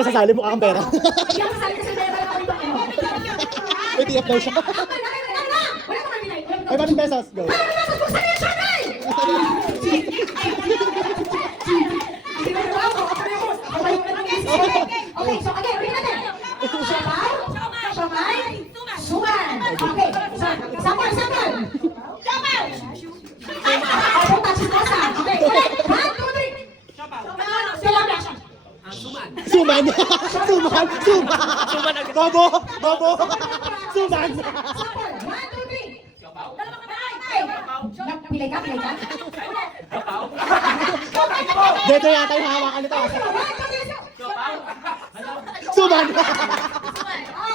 ka sasali, mukha kang pera. Hindi ako sasali kasi meron ako ibang ano. May TF daw siya. Wala ka man nilay. 500 pesos, go. Okay, so again, ulit natin. Siomay, siomay, suman. Okay, so, sample. Siomay. Ako, tachi-tasa. Okay, ulit. 1, 2, 3. Tilapia. Suman. Bobo. Suman. Sample. 1, 2, 3. Pilay ka. Dito yata yung hawakan nito. 1, 2, 3. Suman.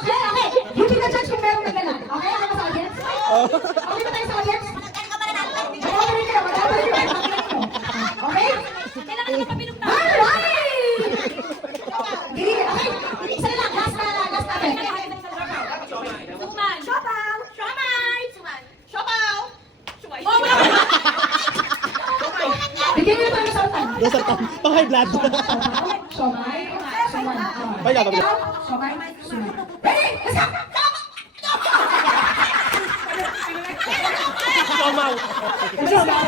Okay. You be the judge kung merong nagalan. Okay, ako sa audience? Okay ba tayo sa audience? Magkakaroon kayo. Okay? Alright! Okay, isa na lang. Last natin. Bigyan niyo tayo sa utan. Doon sa pang high blood. Siomay. Suman. Pagka. Siomay. Suman. Ready? Let's go! Somaw. Alright!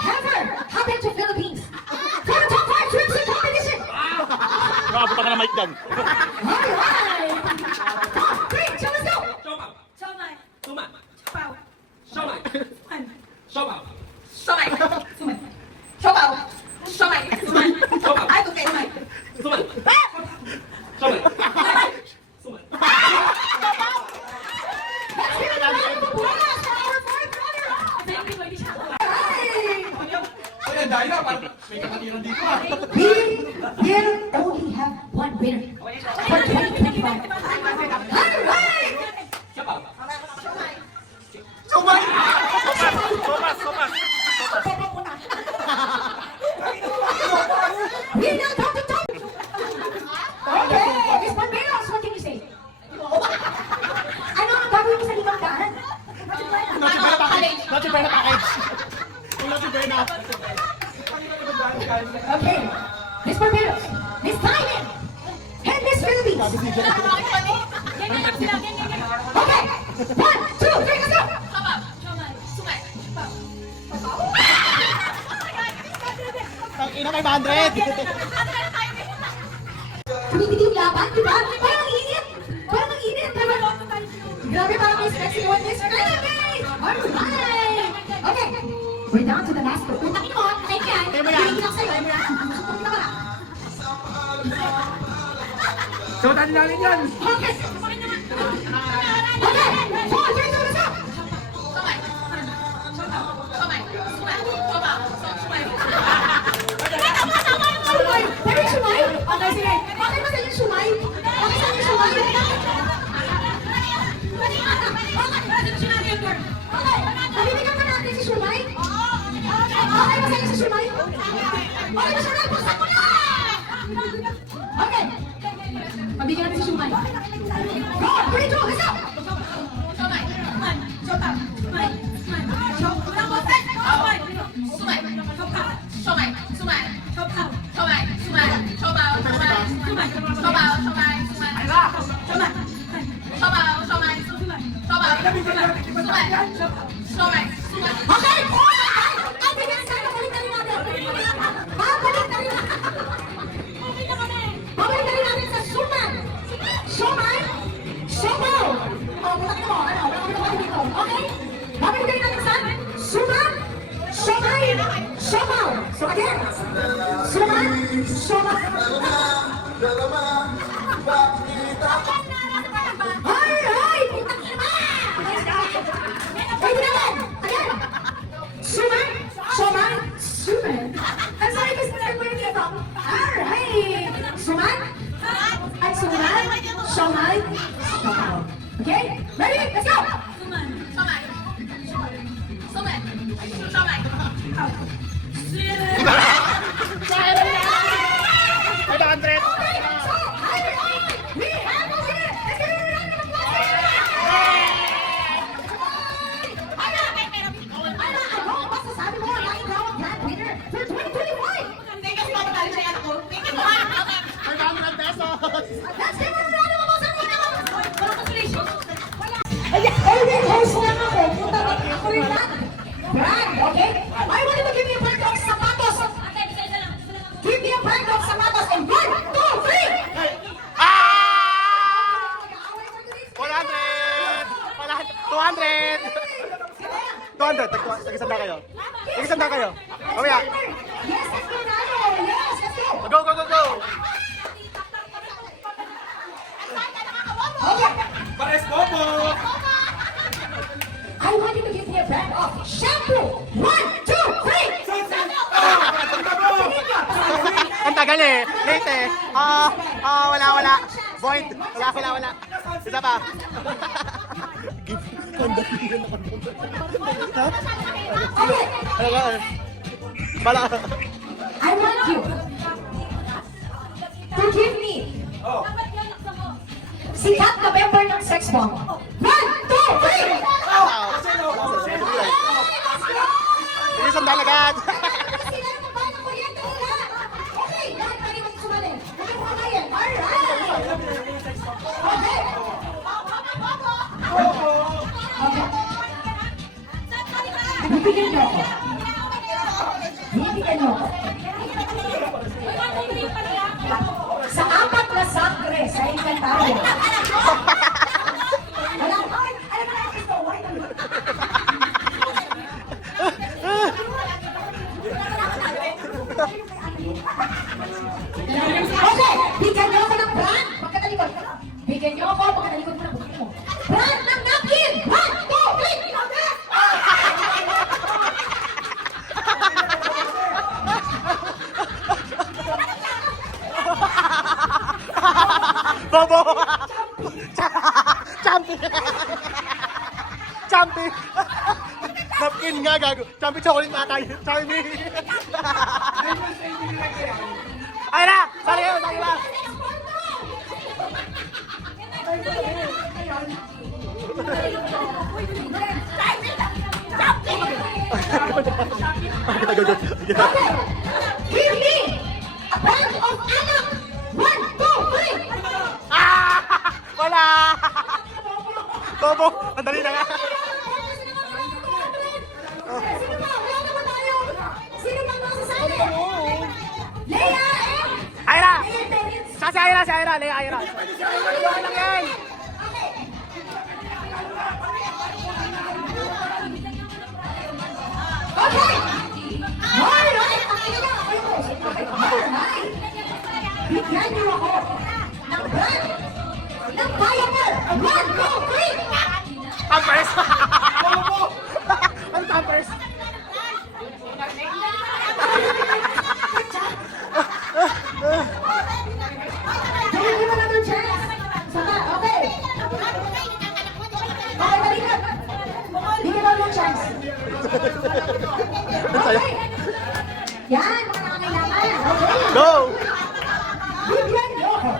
Heather, hop into Philippines. For the top 5 trips in competition. Nakapunta ka na mic dyan. Alright! Top 3, so let's go! Let's give it a round of applause for our fourth runner. We will only have one winner for 2025. Alright! We now come to top. Okay, Miss Barbados, what can you say? Ano ang gagawin mo sa 500? Not your better package. Not your better. Okay, Miss Barbados, Miss Thailand, and Miss Philippines. Okay, 1, 2, 3, let's go! Ang ina 500. Tumititig yung laban, di ba? Parang ang init! Grabe, parang may sexy one, Miss Philippines! Alright! Okay, we're down to the last two. Kung takin mo, takin yan. Tingin lang sa'yo. Susunod na ka na. Suotan namin yan! Okay! Okay! 4, 3, 2, let's go! Sumay! Pero yung sumay? Okay, sige. Okay ba sa'yo yung sumay? Okay sa'yo yung sumay? Okay, pabibigyan ka natin si sumay? Okay ba sa'yo si sumay? Okay ba sumay? Buksan mo na! Okay. Pabigyan natin si sumay. Go! 3, 2, let's go! Okay! Ay, bigyan sa'yo. Balik na rin natin. Balik na rin natin. Babalik na rin natin sa suman. Siomay. Siopaw. Oh, butak mo. Ano? Wala kami naman dito. Okay? Babalik na rin natin sa suman. Siomay. Siopaw. So again. Suman. Siomay. Alright! Butak ina! Pwede naman. Again. Suman. Siomay. Suman. I'm sorry, kasi nag-break ito. Alright. Suman. At suman. Siomay. Siopaw. Okay? Ready? Let's go! Let's give it a round of applause. Congratulations. Always host lang ako. Punta ba ako rin lang? Brand, okay? I want you to give me a brand of sapatos. Give me a brand of sapatos. And 1, 2, 3. Ah! 100! 200! 200! Tag-isanda kayo. Tag-isanda kayo. Mamaya. Yes, let's go now. Yes, let's go. Go, go, go, go! Okay. Pares Bobo! I want you to give me a brand of shampoo. 1, 2, 3. Ang tagal eh. Late eh. Wala. Void. Wala. Isa pa. Ha? Okay. Bala. I want you to give me sikat na member ng sex bomb. 1, 2, 3. Hindi sandal agad. Sila na ba ng kuryente nila? Okay, lahat tayo magsumali. Huwag mo kamayan. Alright. Okay. Okay. Bibigyan niyo ako. Bibigyan niyo ako. Sa 4 na sangre sa inventaryo. Wala ko. Alam mo na ito. Okay, bigyan niyo ako ng brand. Pagkatalikod. Bigyan niyo ako. Pagkatalikod mo na bukit mo. Brand ng napkin. 1, 2, 3. Bobo! Champi! Champi! Napkin nga gago. Champi chocolate na tayo. Charmy! Ay na! Sali kayo! Sali ba? Okay, give me a brand of anak. 1, 2, 3. Ah! Wala! Bobo! Ang dali na nga. Sino ba? Wala naman tayo. Sino ba masasali? Leia and... Ayra! Leia Terence. Si Ayra! Lea Ayra! Ano lang yan? Okay. Alright. Ang ina na ako yun. Alright. Bigyan niyo ako ng brand ng Pioneer. 1, 2, 3. Pampers! Ano pampers? Bigyan niyo na ng chance. Saka, okay. Okay, balikan. Bigyan mo ng chance. Okay. Yan, mga nakakailangan. Okay. Go! Bigyan niyo ako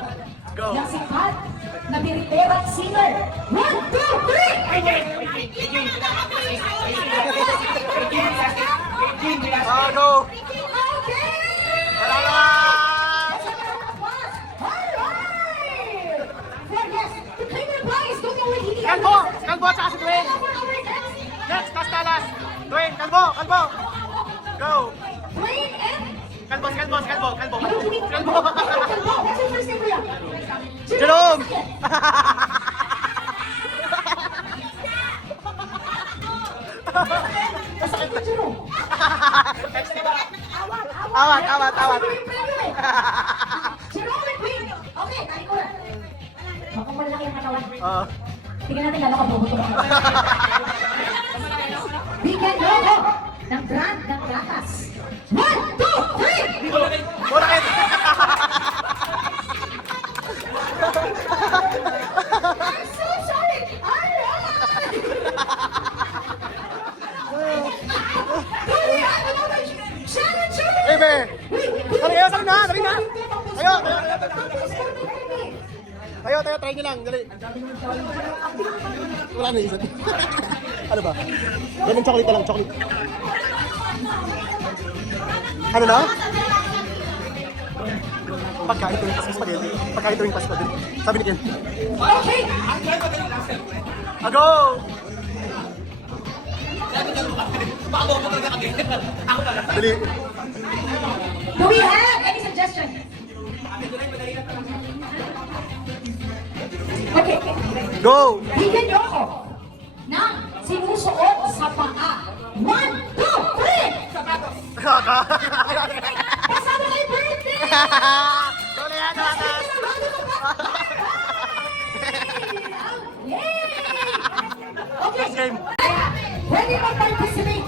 Go! ng sikat na biriterang singer. 1, 2, 3. Go! Okay. Wala naman! Alright. Well, yes, to claim your prize, don't you worry, hindi Kalbo! Kalbo at saka si Dwayne! Next, Castalas! Dwayne, kalbo! Go! Dwayne and... Kalbo! Kalbo. Kalbo! What's your first name, kuya? Jerome! Masakit na, Jerome. Awat! Jerome and Queen. Okay, tayo ko na. Mukhang malaki ang katawan. Oo. Tingnan natin gano'n kabubuto ka. Bigyan niyo ako ng brand ng gatas. 1, 2, 3! Burakit! I'm so sorry! Alright! Do we have another challenge? Ebe! Dali na! Tayo, try nyo lang, dali. Wala na isip. Ano ba? Ganun chocolate pa lang, chocolate. Ano na? Pagkain tuwing Pasko spaghetti. Pagkain tuwing Pasko din. Sabi ni Ken. Okay. Go! Dali. Do we have any suggestion? Okay. Go! Bigyan niyo ako ng sinusuot sa paa. 1, 2, 3! Kasama kay birthday! Go na yan, Tatas! Yay! Okay. Next game. Ready to participate?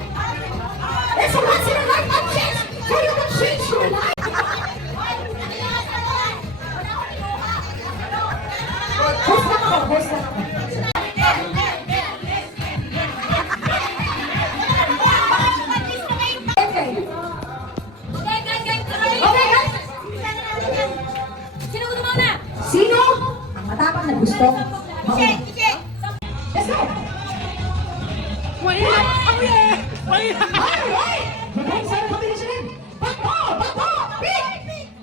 It's a once in a lifetime chance for you to change your life. Host lang ako, host lang ako. Okay. Okay, guys. Sino ang matapang na gusto? Let's go. Alright! Magaling sa'yo combination din. Bato! Bato! Pick!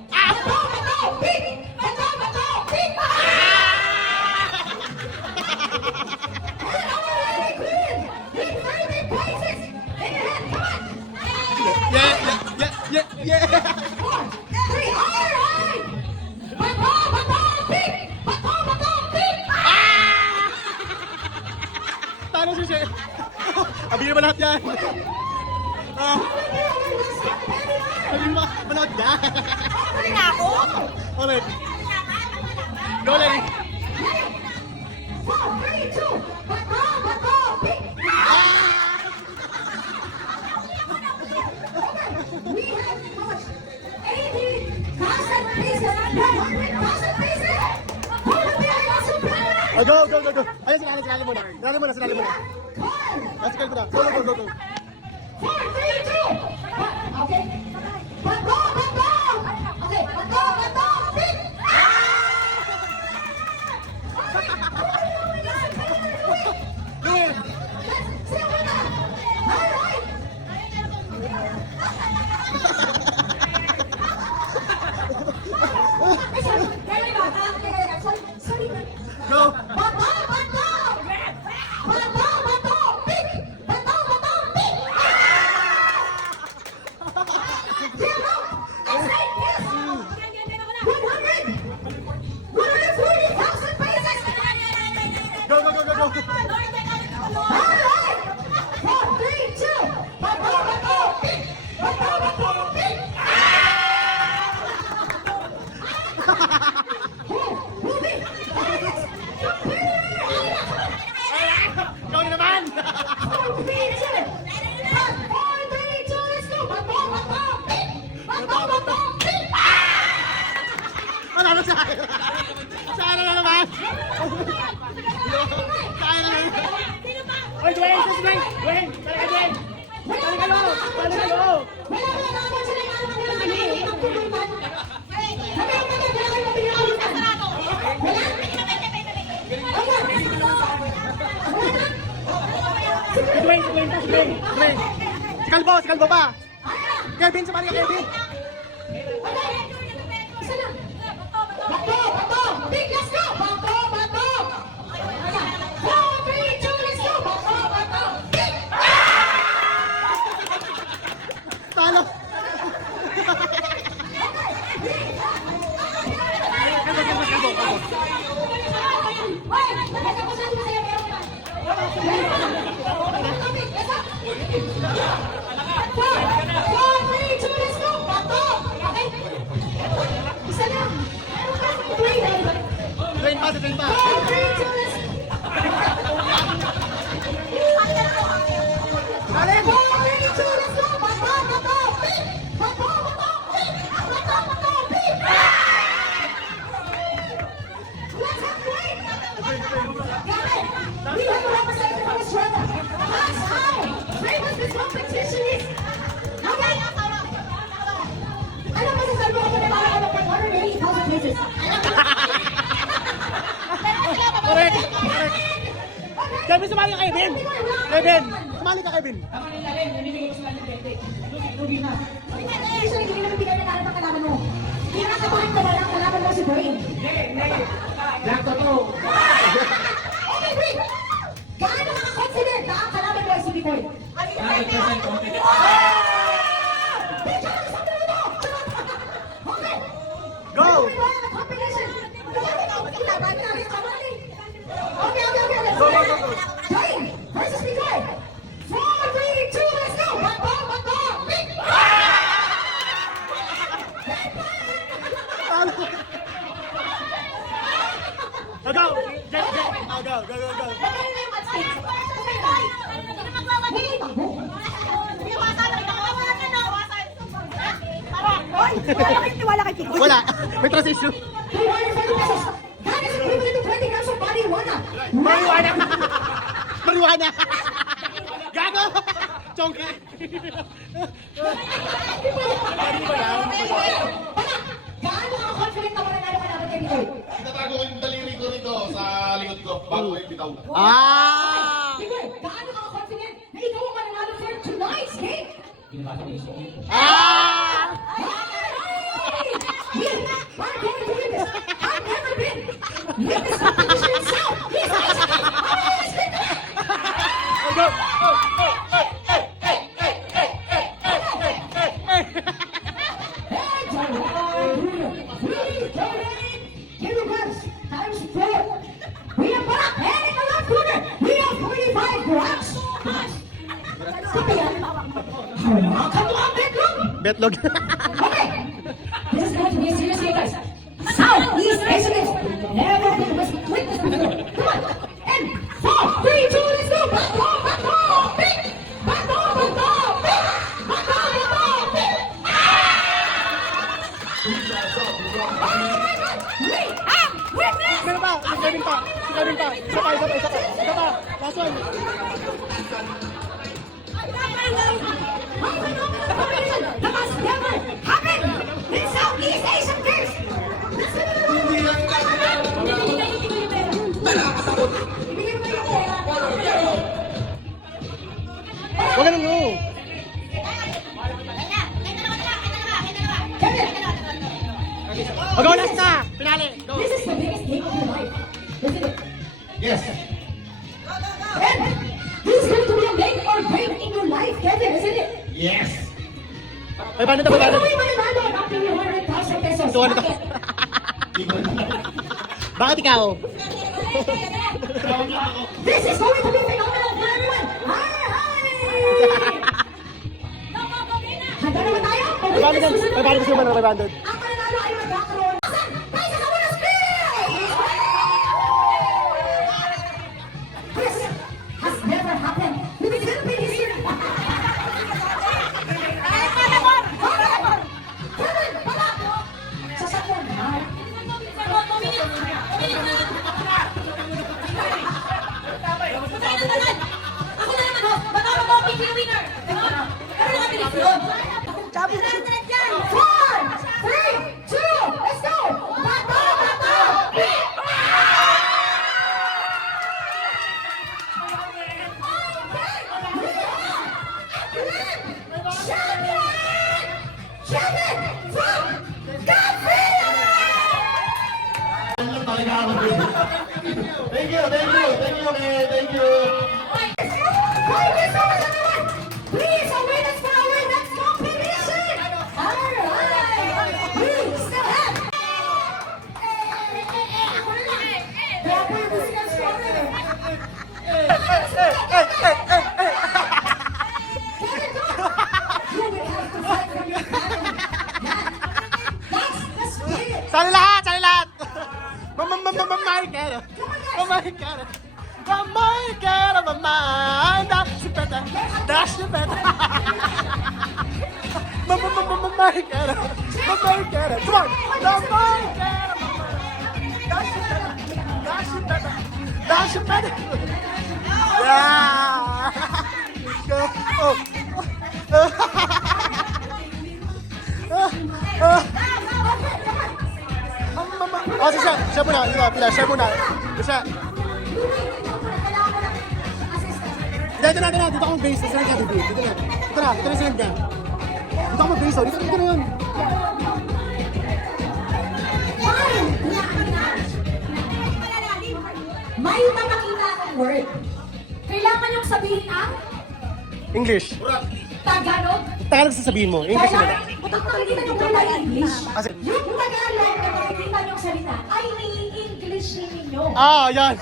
Bato! Bato! Pick! Bato! Bato! Pick! Alright, Queen! With 30 places in your hand. Come on! Yeah. 4, 3, alright! Bato! Bato! Pick! Bato! Bato! Pick! Tano si Che. Abigyan mo lahat yan. Sabihin mo, manood na. Ulit. Go, Lenny. 4, 3, 2, bato! Bato! Pick! We have how much? 80,000 pieces! 100,000 pieces! Go. Ayun, sinali mo na. Sinali mo na. Let's go. Go. 4, 3, 2! Okay. Bato! Bato! Okay, bato! Bato! Pick! Here. Sino mo na? Alright! Sorry. Go. Bato! Bato! Bato! Bato! Pick! Bato! Bato! Pick! Zero! It's like this! 140,000 pesos! Go. Alright! 4, 3, 2! Bato! Bato! Pick! Bato! Bato! Pick! Moving! Go na naman. 4, 3, 2! 4, 3, 2! Let's go! Bato! Bato! Pick! Bato! Bato! Pick! Wala na sa akin. Saan na naman? Saan na naman? Oy, Dwayne! Dwayne! Talaga lo! Wala naman sila yung ano Dwayne! Si Kalbo pa! Kevin, sumali ka, Kevin! Isa lang. Bato! Bato! Big, let's go! Bato! Bato! 4, 3, 2, let's go! Bato! Bato! Big! Talo! Wait! Nagkakasabi ko sa'yo, meron pa. Four, 3, 2, let's go! Bato! Okay? Isa lang. Dwayne pa! 4, 3, 2, let's Alin! 4, 3, 2, let's go! Bato! Bato! Pick! Bato! Bato! Pick! Bato! Bato! Pick! Let's have Dwayne! Guys, we have to represent the Venezuela. That's how famous this competition is. Okay? Alam mo, sasabi ko na para ano pa 180,000 pesos. Correct! Kevin, sumali ka, Kevin! Kevin! Sumali ka, Kevin! Isa, hindi naman pinag-aaral ang kalaban mo. Hindi nakatuloy ka ba lang si Dwayne. Black Toto. Okay, wait. Gaano ka confident na ang kalaban mo ay si Bicoy? 100% confident. Okay. Go! Dwayne versus Bicoy. 4, 3, 2, let's go! One ball, big! Go, go! Jet, jet! Oh, go, go, go, go! Wala kay Bicoy. Wala! May transition! 240 pesos. That is equivalent to 20 grams of marijuana. Marijuana! Marijuana! Gago! Chongka! Gaano ka confident na mananalo ka naman kay Bicoy? Itatago ko yung daliri ko rito sa likod ko bago ko bitaw. Ah! Bicoy, gaano ka confident na ikaw ang mananalo for tonight's game? Ah! Here, I'm going to win this. I've never been in this competition himself. He's amazing. Go! We have back and in the left corner, we have 45 grams. Hawakan mo ang betlog. Betlog. Okay. This is going to be a serious game, guys. Southeast Exodus. Never been witnessed before. Come on. And 4, 3, 2, let's go. Back ball, back ball. Big. Back ball, back ball. Big. Back ball, back ball. Big. We have witnessed. Meron pa! Isa din pa! Isa din pa! Isa pa! Isa pa! Isa pa! Isa pa! Last one! That has never happened in Southeast Asian Games. Huwag ka nang go! Mag-go last na! Pinali! Go! This is the biggest game of your life, isn't it? Yes. And this is going to be a make or break in your life, Kevin, isn't it? Yes. Ay, paano ito? Kung Paano? ikaw ay mananalo, not yung 100,000 pesos. Ito, ano ito? Bakit ikaw? This is going to be phenomenal for everyone. Hi! Handa na ba tayo? May banded yan! May banded kasi may banded. Ang mananalo ay magkakaroon. Tayo sa winner's field! This has never happened in the Philippine history. Kevin, bala! Sasakyan. Ako na naman, baka mo ang big winner. Pero nakabilis yun. Sabi na dyan. 1, 3, 2, let's go! Bato! Bato! Champion from Cavilla! Yan talaga ako. Thank you, thank you, thank you, thank you. Thank you so much, everyone! Please, await us for our next competition! Alright! We still have... Kaya po yung musical stronger. Kevin, go! You will have to fight for your family. That's the spirit! Sali lahat! Sali lahat! Mamarikero! Mamarikero! Mamarikero! Mamay! Dash the better! Dash the better! Mamarikero! Mamarikero! Come on! Mamarikero! Dash the better! Dash the better! Dash the better! Yeah! Go! Oh, siya muna. Siya muna. Siya. Dito na. Dito ako mag-base. Dito na. Dito na sinad niya. Dito ako mag-base. Dito na yun. Fine! may papakita akong word. Kailangan yung sabihin ang English. Tagalog. Tagalog sasabihin mo. English na. Kapag makikita nyo word ay English, Kasi- yung Tagalog na makikita nyo salita ay i-English ninyo. Ah, yan.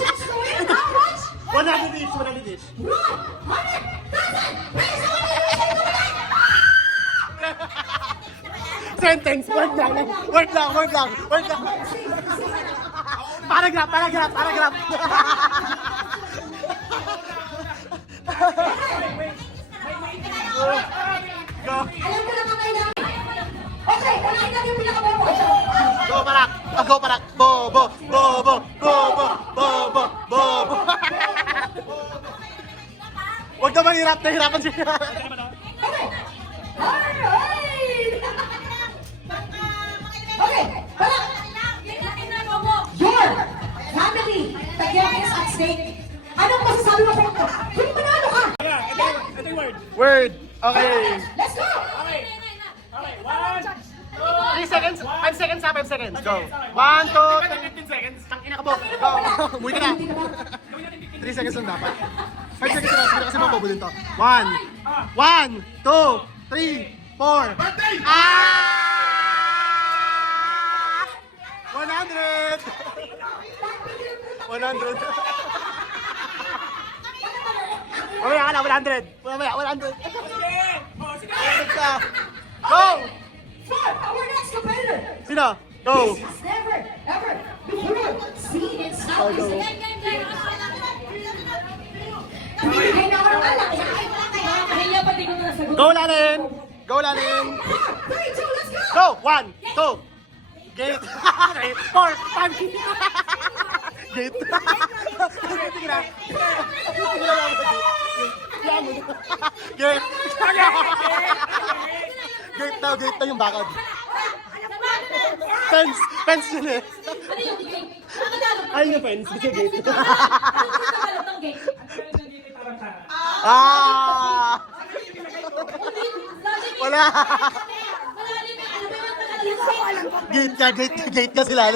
Chance to win. How much? 100 each, 100 each. 100,000 pesos! Sentence, word lang. Word lang, word lang, word lang. Paragraph, paragraph, paragraph. Go. Alam ko na kailangan. Okay, kailangan natin yung pinakabobo. Go, parak. Go, parak. Bobo, bobo, bobo, bobo, bobo. Huwag naman hirap, nahirapan siya. Okay. Alright! Okay, wala. Your family, together is at stake. Anong masasabi mo kung manalo ka? Word. Okay. Let's go! 3 seconds. 5 seconds ha, 5 seconds. Go. 1, 2, 3, 15 seconds. Tangina ka po. Go. Umuwi ka na. 3 seconds lang dapat. 5 seconds lang. Sige kasi mababulin to. 1, 1, 2, 3, 4. Ah! 100! 100. Mamaya ka na, 100. Mamaya, 100. 100 ka. Go! For our next competitor, Sino? Go! this is never, ever before seen in Southeast Asia. Ay, nakaraan lang. Kaya pati ko na nasagot. Go, Lalin! Go, Lalin! 3, 2, let's go! Go! 1, 2, gate! 4, 5, gate! Sige na. Sige na lang. Gate! Gate daw, gate daw yung bakod. Fence! Fence yun eh. Ano yung gate? Ano Tagalog? Ayun yung fence, kasi gate. Ano yung Tagalog ng gate? Ah! Wala! Malalim eh. Ano ba yung Tagalog? Gate ka, gate ka sila.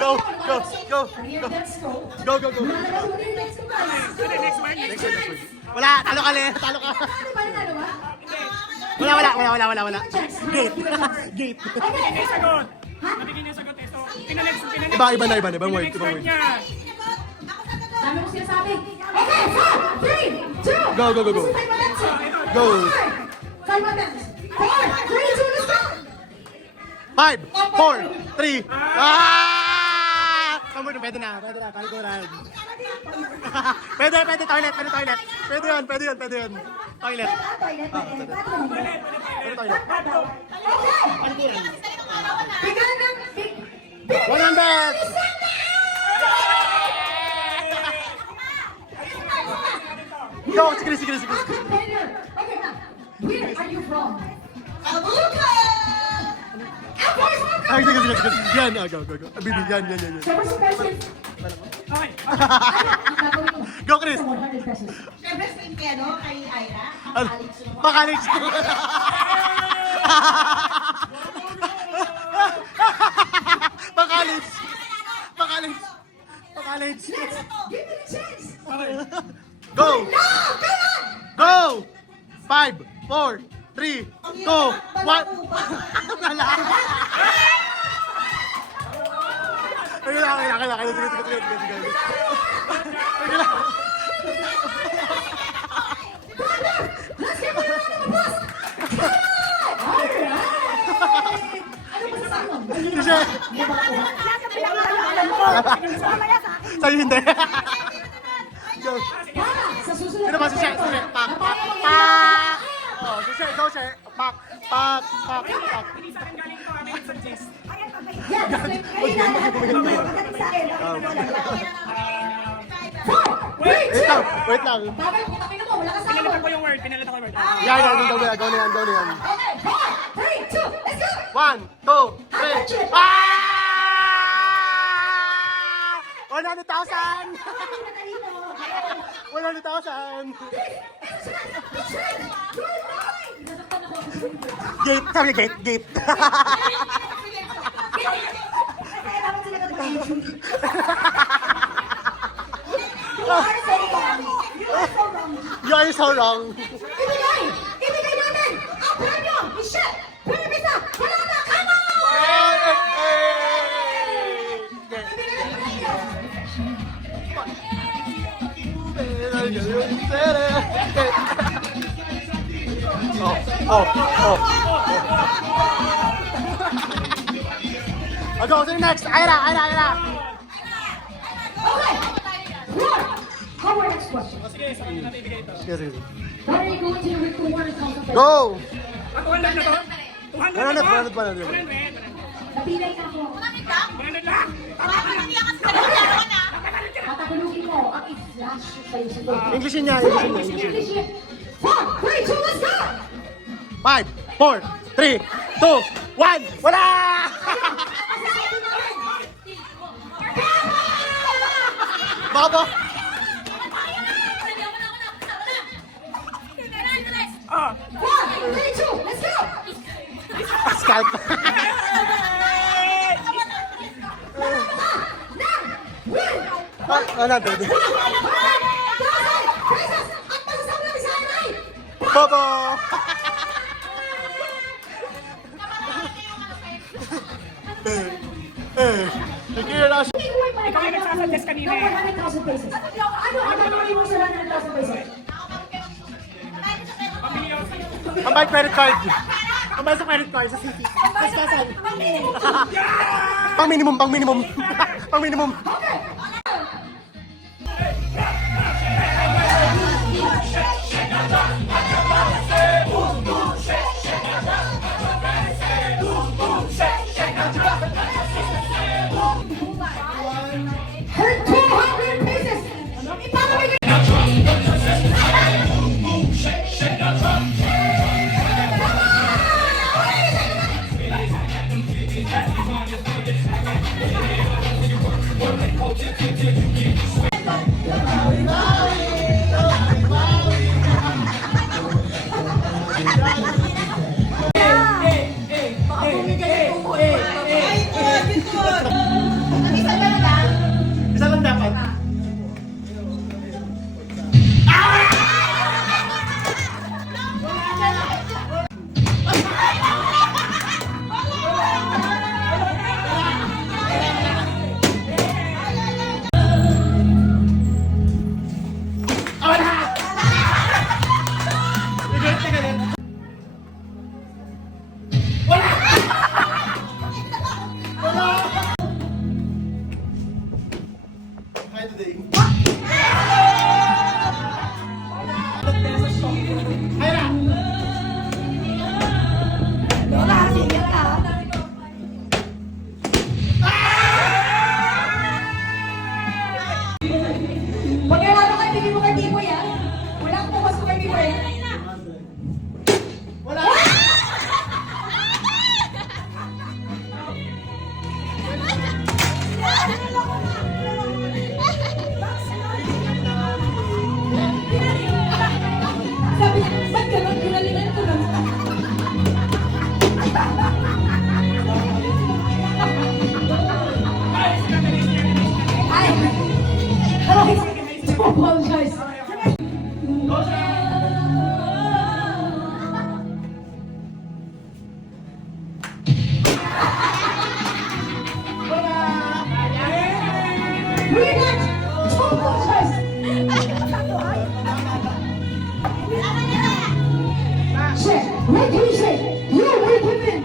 Go, go, go, Near that stroke. go, go, go. Near that stroke, guys. Wala, talo ka, Le. Talo ka. Ano ba nanalo ba? Wala. Gate. Gate. Okay. Sagot! Nabigyan niya sagot ito. Pinanext Ibang word, ibang word. niya. Dami mo sinasabi. Okay, 4, 3, 2. Go, go, go, go. Go. 5 minutes. 4, 3, 2, let's go. 5, 4, 3. Ah! Kamu pwede na, kalikuran. Pwede, toilet. Pwede yun. Toilet. Pwede toilet. Okay. Bigyan ng 100! Go, sige. Okay, now, where are you from? Ay, sige. Yan, go. Bibi, yan. So, first question. Okay. Go, Chris. 100 pesos. Siyempre, kay Ira. Pakalit. Pakalit. Give me the chance. Go! Go! 5, 4, 3, 2, 1. Sige. Let's give it a round of applause. Alright. Ano masasabi mo? Sige. Sa'yo hindi. Go. Para sa susunod. Sino ba si Sher? Pak. Oh, si Sher. Go, Sher. Pak. Hindi sa akin galing ito. May suggest. Yan. Wait lang. Babay, kitakin mo. Wala ka sa Pinalitan ako. ko yung word. Pinalitan ko yung word. Yan. Go na yan. Okay, 4, 3, 2, let's go. 1, 2, 3. Ah! 100,000! 100,000! Gate, sabi gate. wrong. Ibigay natin ang premyo ni Chef Pilipisa. Wala na, come on! I'll go to the next. Ira. Okay. Floor. How our next question? Yes. What are you going to do with the Warner Thousand? Go! 200 na to? 200 100. Napilay ka ako. 100 lang! Tatagulugin mo ang i-flash sa'yo sa door. Englishin niya. 4, 3, 2, let's go! 5, 4, 3, 2, 1. Wala! Baba! 1, 3, 2, let's go! Scalp. Another. Baba! Nagkira siya. Ikaw yung nagsasuggest kanina eh. 100,000 pesos. Ano mo sa 100,000 pesos? Ang bayad credit card. Ang bayad sa credit card sa city. Mas kasal. Pang minimum. Pang minimum. Her 200 pesos! Ipapabigay Isa lang dapat. Hi today. Pag nalalo ka, bigyan mo kay Timoy, ha? Wala akong pumas ko kay Timoy. Wala. Sabi niya, ba't ganun? Ginalingan ko lang. Ay! Ay! I apologize. Reenact! I apologize. Chef, like you say, you were given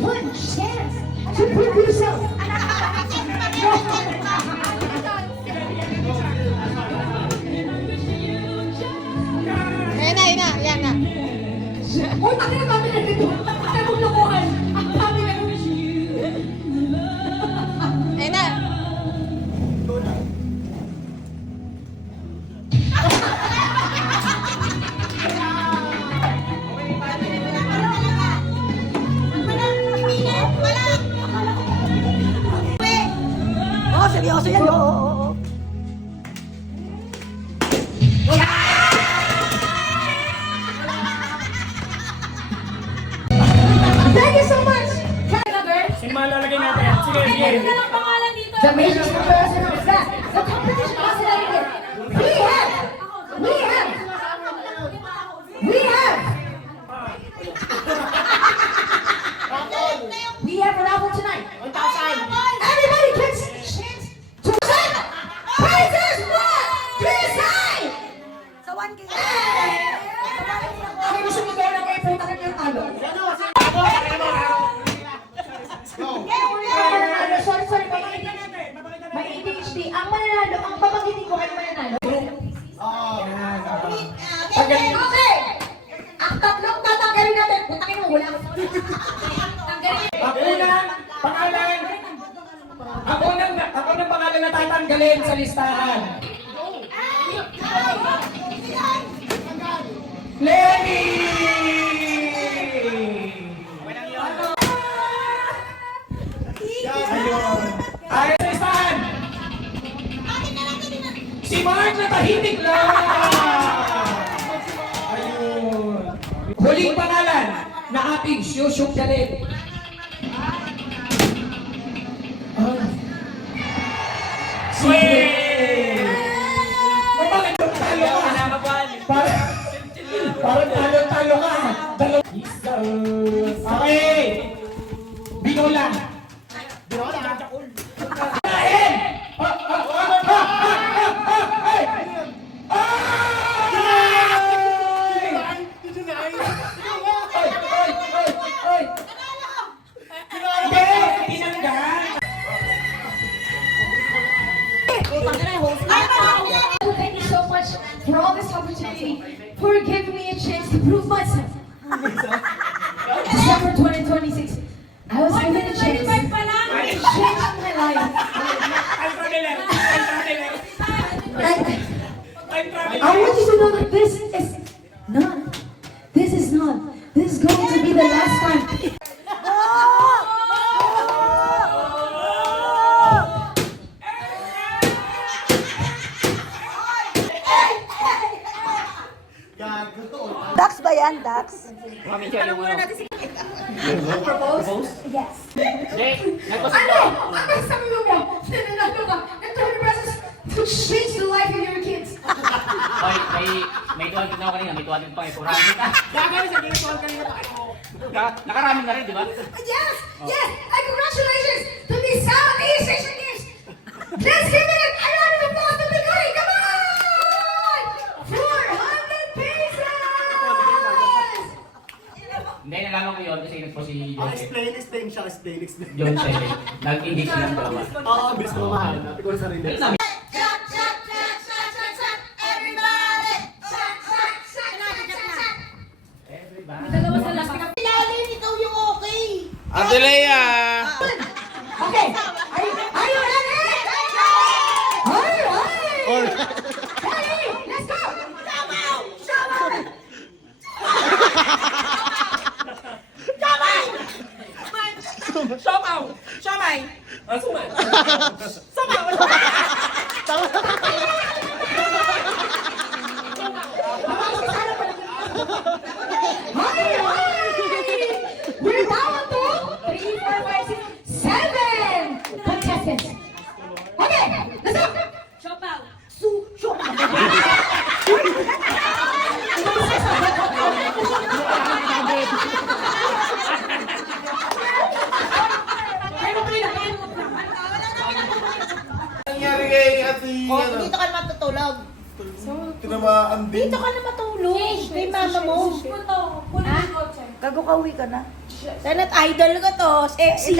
one chance to prove yourself. Uy, takin na kami na dito. Takin mong lokohan. Ang kami na. Oh, seryoso yan. Oo. Thank you so much. Sino mga lalagay natin? Sige. Ano na lang pangalan dito? The major comparison of that. The competition was we have tonight. 1,000. Everybody gets a chance to win. Prizes, 1, 3, sign. Sa 1K. Okay, gusto mo gawin ng airport na yung talo. Sorry, may ADHD. Ang mananalo, ang papagitin ko kayo mananalo. Okay! Ang tatlong tatanggalin natin. Putakin mo, wala. Ako ng pangalan na tatanggalin sa listahan. Lenny! Ayun. Ay, sa listahan! Si Mark na tahimik lang! Ayun. Huling pangalan na ating Siyusyuk Jalit. Sweet! Bakit talo ka? Parang talo ka. Okay! Binola! Kain! Thank you so much for all this opportunity, for giving me a chance to prove myself. December 2026, I was given a chance to change my life. I want you to know that this is going to be the last time. Dax ba yan, Dax? Yes. Ano? Ano sabi mo mo? Sinanalo ka. Ito yung process to change the life of your kids. Oy, may tuwan din ako kanina, may tuwan din pa eh. Kurami ka. Gagawin sa ginagawa kanina pa ako. Nakarami na rin, di ba? Yes! Yes! And congratulations to the Southeast Asian Games! Let's give it a round of applause to Pinoy! Come on! 400 pesos! Hindi, nalaman ko yun kasi nagpo si John. Explain siya. John siya eh. Nag-engage silang dalawa. Oo, bilis ko mahal. Natin ko sa rin. Shot, shot, shot, shot, shot, shot, everybody! Shot, shot, shot, shot, shot, shot! Dalawa sa last. Ilalim, ikaw yung okay. Ate Lea! Okay, are you ready? Alright! Ready? Let's go! Siomay! Sumay! We're down to 3, 4, 5, 6, 7 contestants. Okay, let's go. Siopaw. Nangyari kay Ate... Dito ka naman tutulog. Tinamaan din. Dito ka na matulog. Kay mama mo. Puno yung kotse. Gago ka, uwi ka na. Lahat idol ka to. Sexy.